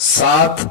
7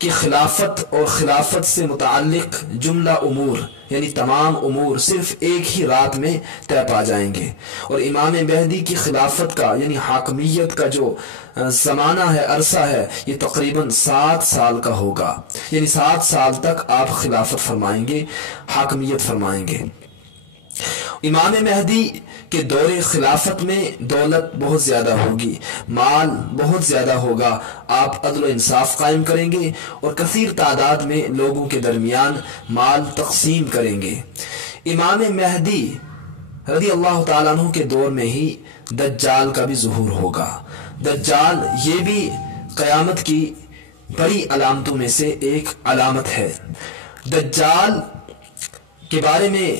کہ خلافت اور خلافت سے متعلق جملہ امور یعنی تمام امور صرف ایک ہی رات میں طے پا جائیں گے، اور امام مہدی کی خلافت کا یعنی حاکمیت کا جو زمانہ ہے، عرصہ ہے، یہ تقریباً 7 سال کا ہوگا، یعنی 7 سال تک آپ خلافت فرمائیں گے، حاکمیت فرمائیں گے۔ امام مہدی کے دور خلافت میں دولت بہت زیادہ ہوگی، مال بہت زیادہ ہوگا، آپ عدل و انصاف قائم کریں گے اور کثیر تعداد میں لوگوں کے درمیان مال تقسیم کریں گے۔ امام مہدی رضی اللہ تعالیٰ عنہ کے دور میں ہی دجال کا بھی ظہور ہوگا۔ دجال یہ بھی قیامت کی بڑی علامتوں میں سے ایک علامت ہے۔ دجال کے بارے میں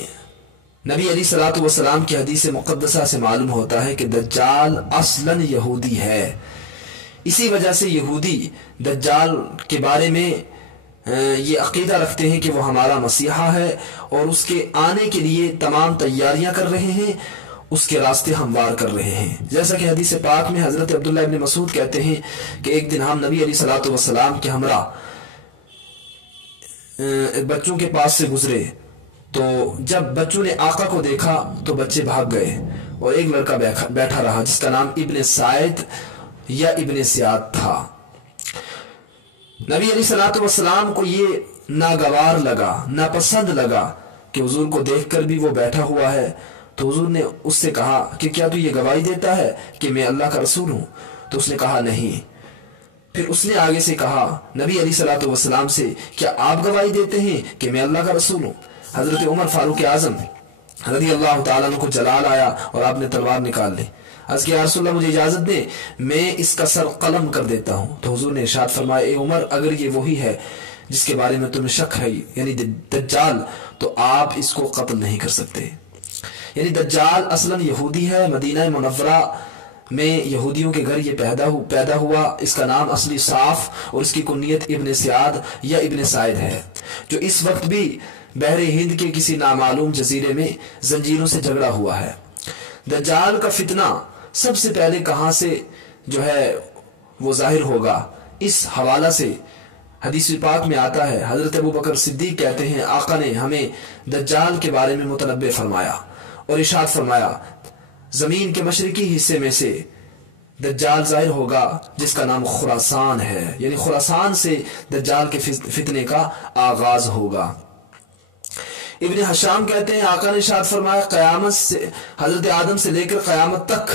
نبی علیہ الصلوۃ والسلام کی حدیث مقدسہ سے معلوم ہوتا ہے کہ دجال اصلاً یہودی ہے، اسی وجہ سے یہودی دجال کے بارے میں یہ عقیدہ رکھتے ہیں کہ وہ ہمارا مسیحا ہے اور اس کے آنے کے لیے تمام تیاریاں کر رہے ہیں، اس کے راستے ہموار کر رہے ہیں۔ جیسا کہ حدیث پاک میں حضرت عبداللہ ابن مسعود کہتے ہیں کہ ایک دن ہم نبی علیہ الصلوۃ والسلام کے ہمراہ بچوں کے پاس سے گزرے، تو جب بچوں نے آقا کو دیکھا تو بچے بھاگ گئے اور ایک لڑکا بیٹھا رہا جس کا نام ابن سعید یا ابن سیاد تھا۔ نبی علیہ الصلوۃ والسلام کو یہ ناگوار لگا، ناپسند لگا کہ حضور کو دیکھ کر بھی وہ بیٹھا ہوا ہے، تو حضور نے اس سے کہا کہ کیا تو یہ گواہی دیتا ہے کہ میں اللہ کا رسول ہوں؟ تو اس نے کہا نہیں۔ پھر اس نے آگے سے کہا نبی علیہ الصلوۃ والسلام سے، کیا آپ گواہی دیتے ہیں کہ میں اللہ کا رسول ہوں؟ حضرت عمر فاروق اعظم رضی اللہ تعالیٰ عنہ کو جلال آیا اور آپ نے تلوار نکال لی۔ عرض کیا یا رسول اللہ مجھے اجازت دیں، میں اس کا سر قلم کر دیتا ہوں۔ تو حضور نے ارشاد فرمایا، اے عمر اگر یہ وہی ہے جس کے بارے میں تمہیں شک ہے یعنی دجال، تو آپ اس کو قتل نہیں کر سکتے۔ یعنی دجال اصلاً یہودی ہے، مدینہ منورہ میں یہودیوں کے گھر یہ پیدا ہوا، اس کا نام اصلی صاف اور اس کی کنیت ابن سیاد یا ابن سعید ہے، جو اس وقت بھی بحر ہند کے کسی نامعلوم جزیرے میں زنجیروں سے جھگڑا ہوا ہے۔ دجال کا فتنہ سب سے پہلے کہاں سے جو ہے وہ ظاہر ہوگا، اس حوالہ سے حدیث پاک میں آتا ہے، حضرت ابو بکر صدیق کہتے ہیں آقا نے ہمیں دجال کے بارے میں متنبع فرمایا اور ارشاد فرمایا، زمین کے مشرقی حصے میں سے دجال ظاہر ہوگا جس کا نام خراسان ہے، یعنی خراسان سے دجال کے فتنے کا آغاز ہوگا۔ ابن حشام کہتے ہیں آقا نے ارشاد فرمایا، قیامت سے حضرت آدم سے لے کر قیامت تک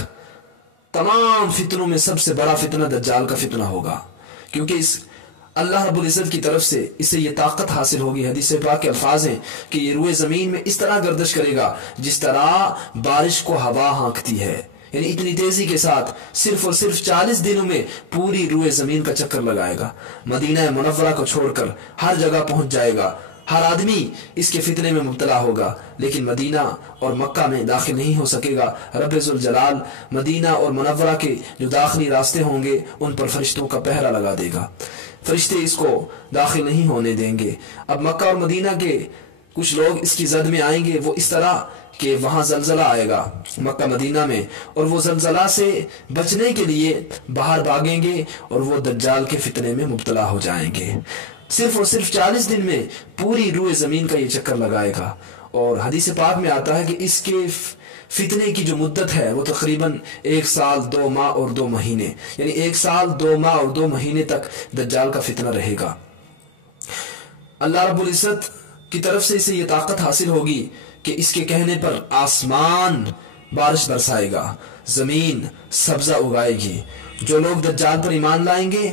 تمام فتنوں میں سب سے بڑا فتنہ دجال کا فتنہ ہوگا، کیونکہ اس اللہ رب العزت کی طرف سے اسے یہ طاقت حاصل ہوگی۔ حدیث پاک کے الفاظ ہیں کہ یہ روئے زمین میں اس طرح گردش کرے گا جس طرح بارش کو ہوا ہانکتی ہے، یعنی اتنی تیزی کے ساتھ صرف اور صرف 40 دنوں میں پوری روئے زمین کا چکر لگائے گا، مدینہ منورہ کو چھوڑ کر ہر جگہ پہنچ جائے گا۔ ہر آدمی اس کے فتنے میں مبتلا ہوگا، لیکن مدینہ اور مکہ میں داخل نہیں ہو سکے گا۔ رب ذوالجلال مدینہ اور منورہ کے جو داخلی راستے ہوں گے ان پر فرشتوں کا پہرا لگا دے گا، فرشتے اس کو داخل نہیں ہونے دیں گے۔ اب مکہ اور مدینہ کے کچھ لوگ اس کی زد میں آئیں گے، وہ اس طرح کہ وہاں زلزلہ آئے گا مکہ مدینہ میں، اور وہ زلزلہ سے بچنے کے لیے باہر بھاگیں گے اور وہ دجال کے فتنے میں مبتلا ہو جائیں گے۔ صرف اور صرف 40 دن میں پوری روئے زمین کا یہ چکر لگائے گا، اور حدیث پاک میں آتا ہے کہ اس کے فتنے کی جو مدت ہے وہ تقریباً 1 سال 2 ماہ اور 2 مہینے، یعنی 1 سال 2 ماہ اور 2 مہینے تک دجال کا فتنہ رہے گا۔ اللہ رب العزت کی طرف سے اسے یہ طاقت حاصل ہوگی کہ اس کے کہنے پر آسمان بارش برسائے گا، زمین سبزہ اگائے گی، جو لوگ دجال پر ایمان لائیں گے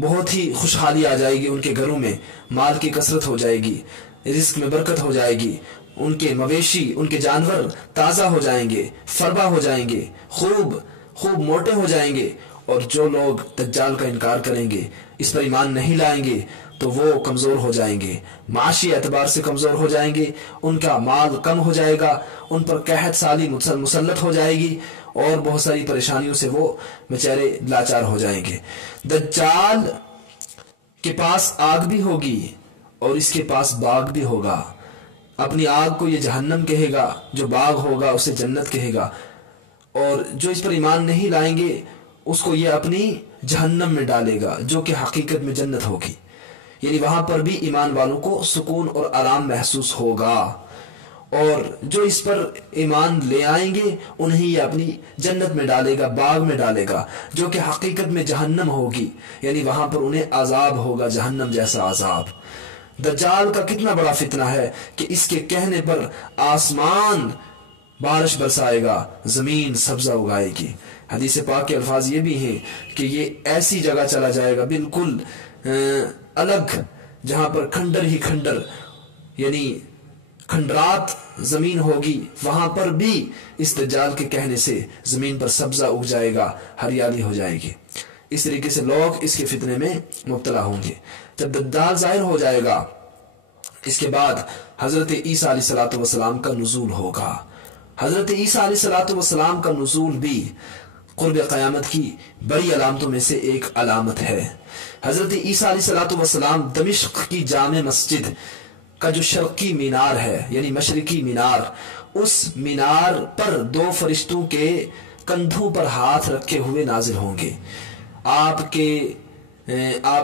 بہت ہی خوشحالی آ جائے گی، ان کے گھروں میں مال کی کثرت ہو جائے گی، رزق میں برکت ہو جائے گی، ان کے مویشی ان کے جانور تازہ ہو جائیں گے، فربا ہو جائیں گے، خوب موٹے ہو جائیں گے، اور جو لوگ دجال کا انکار کریں گے، اس پر ایمان نہیں لائیں گے، تو وہ کمزور ہو جائیں گے، معاشی اعتبار سے کمزور ہو جائیں گے، ان کا مال کم ہو جائے گا، ان پر قحط سالی مسلط ہو جائے گی، اور بہت ساری پریشانیوں سے وہ بیچارے لاچار ہو جائیں گے۔ دجال کے پاس آگ بھی ہوگی اور اس کے پاس باغ بھی ہوگا، اپنی آگ کو یہ جہنم کہے گا، جو باغ ہوگا اسے جنت کہے گا، اور جو اس پر ایمان نہیں لائیں گے اس کو یہ اپنی جہنم میں ڈالے گا جو کہ حقیقت میں جنت ہوگی۔ یعنی وہاں پر بھی ایمان والوں کو سکون اور آرام محسوس ہوگا، اور جو اس پر ایمان لے آئیں گے انہیں یہ اپنی جنت میں ڈالے گا، باغ میں ڈالے گا، جو کہ حقیقت میں جہنم ہوگی، یعنی وہاں پر انہیں عذاب ہوگا، جہنم جیسا عذاب۔ دجال کا کتنا بڑا فتنہ ہے کہ اس کے کہنے پر آسمان بارش برسائے گا، زمین سبزہ اگائے گی۔ حدیث پاک کے الفاظ یہ بھی ہیں کہ یہ ایسی جگہ چلا جائے گا بالکل الگ، جہاں پر کھنڈر ہی کھنڈر، یعنی کھنڈرات زمین ہوگی، وہاں پر بھی اس دجال کے کہنے سے زمین پر سبزہ اگ جائے گا، ہریالی ہو جائے گی۔ اس طریقے سے لوگ اس کے فتنے میں مبتلا ہوں گے۔ جب دجال ظاہر ہو جائے گا، اس کے بعد حضرت عیسیٰ علیہ السلام کا نزول ہوگا۔ حضرت عیسیٰ علیہ السلام کا نزول بھی قرب قیامت کی بڑی علامتوں میں سے ایک علامت ہے۔ حضرت عیسیٰ علیہ السلام دمشق کی جامع مسجد کا جو شرقی مینار ہے، یعنی مشرقی مینار، اس مینار پر دو فرشتوں کے کندھوں پر ہاتھ رکھے ہوئے نازل ہوں گے۔ آپ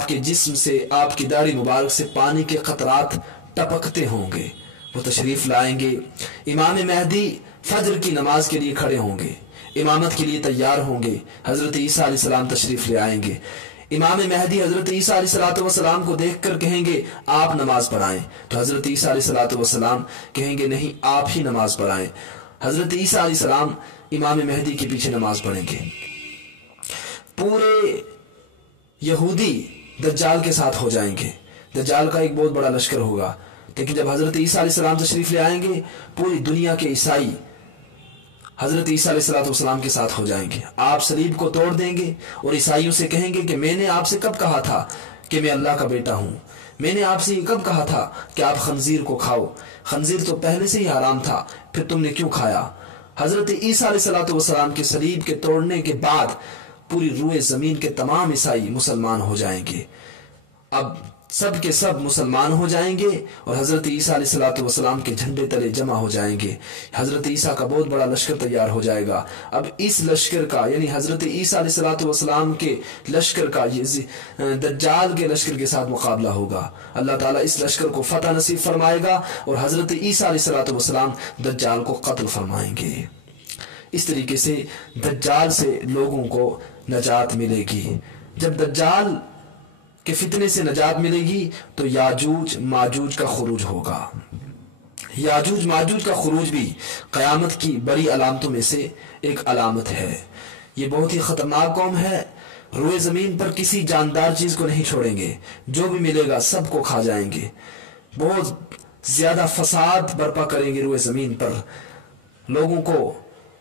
کے جسم سے، آپ کی داڑھی مبارک سے پانی کے قطرات ٹپکتے ہوں گے۔ وہ تشریف لائیں گے۔ امام مہدی فجر کی نماز کے لیے کھڑے ہوں گے، امامت کے لیے تیار ہوں گے۔ حضرت عیسیٰ علیہ السلام تشریف لے آئیں گے۔ امام مہدی حضرت عیسیٰ علیہ السلام کو دیکھ کر کہیں گے آپ نماز پڑھائیں، تو حضرت عیسیٰ علیہ السلام کہیں گے نہیں، آپ ہی نماز پڑھائیں۔ حضرت عیسیٰ علیہ السلام امام مہدی کے پیچھے نماز پڑھیں گے۔ پورے یہودی دجال کے ساتھ ہو جائیں گے، دجال کا ایک بہت بڑا لشکر ہوگا، لیکن جب حضرت عیسیٰ علیہ السلام تشریف لے آئیں گے، پوری دنیا کے عیسائی حضرت عیسیٰ علیہ السلام کے ساتھ ہو جائیں گے۔ آپ صلیب کو توڑ دیں گے اور عیسائیوں سے کہیں گے کہ میں نے آپ سے کب کہا تھا کہ میں اللہ کا بیٹا ہوں؟ میں نے آپ سے یہ کب کہا تھا کہ آپ خنزیر کو کھاؤ؟ خنزیر تو پہلے سے ہی حرام تھا، پھر تم نے کیوں کھایا؟ حضرت عیسیٰ علیہ السلام کے صلیب کے توڑنے کے بعد پوری روئے زمین کے تمام عیسائی مسلمان ہو جائیں گے۔ اب سب کے سب مسلمان ہو جائیں گے اور حضرت عیسیٰ علیہ السلام کے جھنڈے تلے جمع ہو جائیں گے۔ حضرت عیسیٰ کا بہت بڑا لشکر تیار ہو جائے گا۔ اب اس لشکر کا، یعنی حضرت عیسیٰ علیہ السلام کے لشکر کا یہ دجال کے لشکر کے ساتھ مقابلہ ہوگا۔ اللہ تعالیٰ اس لشکر کو فتح نصیب فرمائے گا اور حضرت عیسیٰ علیہ السلام دجال کو قتل فرمائیں گے۔ اس طریقے سے دجال سے لوگوں کو نجات ملے گی۔ جب دجال کہ فتنے سے نجات ملے گی تو یاجوج ماجوج کا خروج ہوگا۔ یاجوج ماجوج کا خروج بھی قیامت کی بڑی علامتوں میں سے ایک علامت ہے۔ یہ بہت ہی خطرناک قوم ہے، روئے زمین پر کسی جاندار چیز کو نہیں چھوڑیں گے، جو بھی ملے گا سب کو کھا جائیں گے۔ بہت زیادہ فساد برپا کریں گے روئے زمین پر، لوگوں کو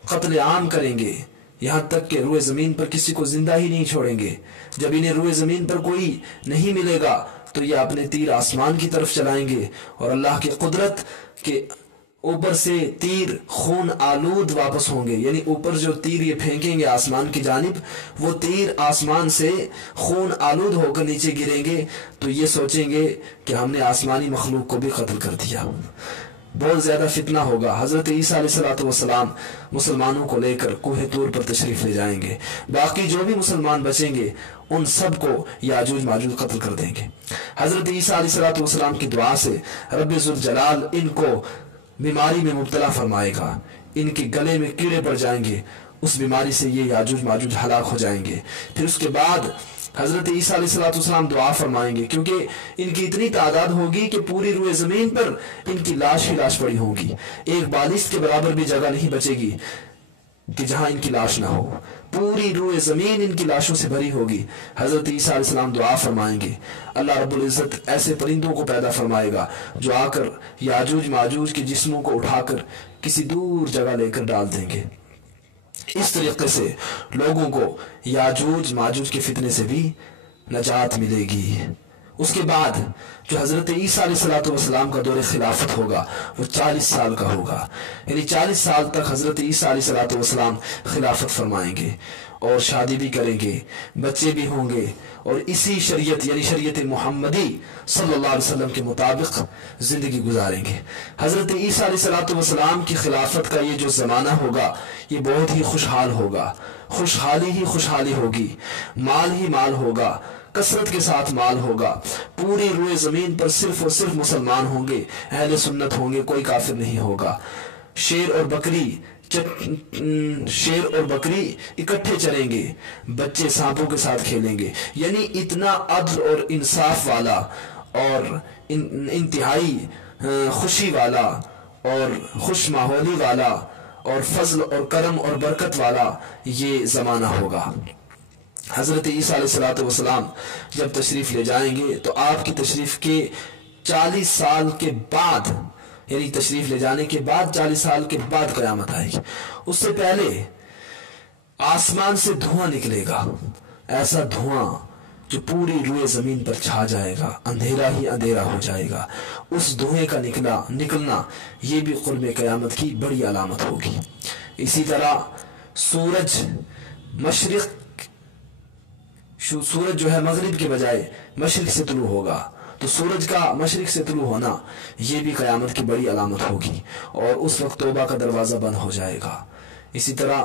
قتل عام کریں گے، یہاں تک کہ روئے زمین پر کسی کو زندہ ہی نہیں چھوڑیں گے۔ جب انہیں روئے زمین پر کوئی نہیں ملے گا تو یہ اپنے تیر آسمان کی طرف چلائیں گے اور اللہ کی قدرت کے اوپر سے تیر خون آلود واپس ہوں گے، یعنی اوپر جو تیر یہ پھینکیں گے آسمان کی جانب، وہ تیر آسمان سے خون آلود ہو کر نیچے گریں گے تو یہ سوچیں گے کہ ہم نے آسمانی مخلوق کو بھی قتل کر دیا۔ بہت زیادہ فتنہ ہوگا۔ حضرت عیسیٰ علیہ السلام مسلمانوں کو لے کر کوہ طور پر تشریف لے جائیں گے، باقی جو بھی مسلمان بچیں گے ان سب کو یاجوج ماجوج قتل کر دیں گے۔ حضرت عیسیٰ علیہ السلام کی دعا سے رب ذوالجلال ان کو بیماری میں مبتلا فرمائے گا، ان کے گلے میں کیڑے پڑ جائیں گے، اس بیماری سے یہ یاجوج ماجوج ہلاک ہو جائیں گے۔ پھر اس کے بعد حضرت عیسیٰ علیہ السلام دعا فرمائیں گے، کیونکہ ان کی اتنی تعداد ہوگی کہ پوری روئے زمین پر ان کی لاش ہی لاش پڑی ہوگی، ایک بالشت کے برابر بھی جگہ نہیں بچے گی کہ جہاں ان کی لاش نہ ہو، پوری روئے زمین ان کی لاشوں سے بھری ہوگی۔ حضرت عیسیٰ علیہ السلام دعا فرمائیں گے، اللہ رب العزت ایسے پرندوں کو پیدا فرمائے گا جو آ کر یاجوج ماجوج کے جسموں کو اٹھا کر کسی دور جگہ لے کر ڈال دیں گے۔ اس طریقے سے لوگوں کو یاجوج ماجوج کے فتنے سے بھی نجات ملے گی۔ اس کے بعد جو حضرت عیسیٰ علیہ السلام کا دور خلافت ہوگا وہ 40 سال کا ہوگا، یعنی 40 سال تک حضرت عیسیٰ علیہ السلام خلافت فرمائیں گے اور شادی بھی کریں گے، بچے بھی ہوں گے، اور اسی شریعت یعنی شریعت محمدی صلی اللہ علیہ وسلم کے مطابق زندگی گزاریں گے۔ حضرت عیسیٰ علیہ السلام کی خلافت کا یہ جو زمانہ ہوگا یہ بہت ہی خوشحال ہوگا، خوشحالی ہی خوشحالی ہوگی، مال ہی مال ہوگا، کثرت کے ساتھ مال ہوگا، پوری روئے زمین پر صرف اور صرف مسلمان ہوں گے، اہل سنت ہوں گے، کوئی کافر نہیں ہوگا۔ شیر اور بکری اکٹھے چریں گے، بچے سانپوں کے ساتھ کھیلیں گے، یعنی اتنا عدل اور انصاف والا اور انتہائی خوشی والا اور خوش ماحولی والا اور فضل اور کرم اور برکت والا یہ زمانہ ہوگا۔ حضرت عیسیٰ علیہ السلام جب تشریف لے جائیں گے تو آپ کی تشریف کے 40 سال کے بعد، یعنی تشریف لے جانے کے بعد 40 سال کے بعد قیامت آئے گی۔ اس سے پہلے آسمان سے دھواں نکلے گا، ایسا دھواں جو پوری روئے زمین پر چھا جائے گا، اندھیرا ہی اندھیرا ہو جائے گا۔ اس دھوئیں کا نکلنا یہ بھی قرب قیامت کی بڑی علامت ہوگی۔ اسی طرح سورج جو ہے مغرب کے بجائے مشرق سے طلوع ہوگا، تو سورج کا مشرق سے طلوع ہونا یہ بھی قیامت کی بڑی علامت ہوگی، اور اس وقت توبہ کا دروازہ بند ہو جائے گا۔ اسی طرح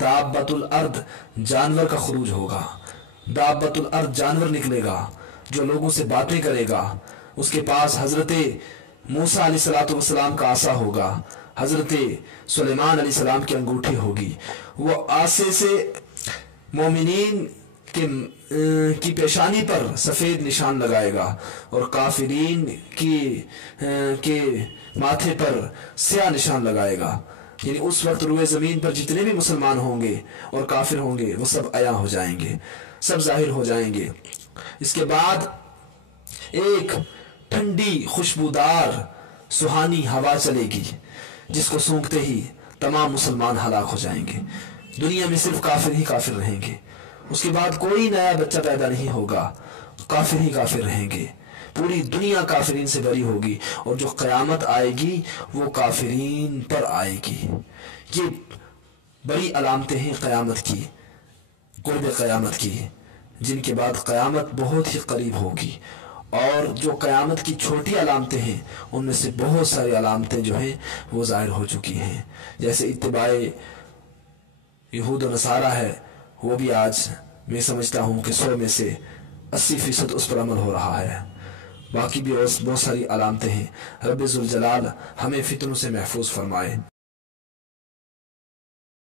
دابۃ الارض جانور کا خروج ہوگا، دابۃ الارض جانور نکلے گا جو لوگوں سے باتیں کرے گا۔ اس کے پاس حضرت موسیٰ علیہ السلام کا عصا ہوگا، حضرت سلیمان علیہ السلام کی انگوٹھی ہوگی۔ وہ عصے سے مومنین کی پیشانی پر سفید نشان لگائے گا اور کافرین کے ماتھے پر سیاہ نشان لگائے گا، یعنی اس وقت روئے زمین پر جتنے بھی مسلمان ہوں گے اور کافر ہوں گے وہ سب عیاں ہو جائیں گے، سب ظاہر ہو جائیں گے۔ اس کے بعد ایک ٹھنڈی خوشبودار سہانی ہوا چلے گی جس کو سونگتے ہی تمام مسلمان ہلاک ہو جائیں گے، دنیا میں صرف کافر ہی کافر رہیں گے۔ اس کے بعد کوئی نیا بچہ پیدا نہیں ہوگا، کافر ہی کافر رہیں گے، پوری دنیا کافرین سے بری ہوگی، اور جو قیامت آئے گی وہ کافرین پر آئے گی۔ یہ بڑی علامتیں ہیں قیامت کی، قرب قیامت کی، جن کے بعد قیامت بہت ہی قریب ہوگی۔ اور جو قیامت کی چھوٹی علامتیں ہیں ان میں سے بہت ساری علامتیں جو ہیں وہ ظاہر ہو چکی ہیں، جیسے اتباع یہود و نصارہ ہے، وہ بھی آج میں سمجھتا ہوں کہ 100 میں سے 80% اس پر عمل ہو رہا ہے۔ باقی بھی بہت ساری علامتیں ہیں۔ رب ذوالجلال ہمیں فتنوں سے محفوظ فرمائے۔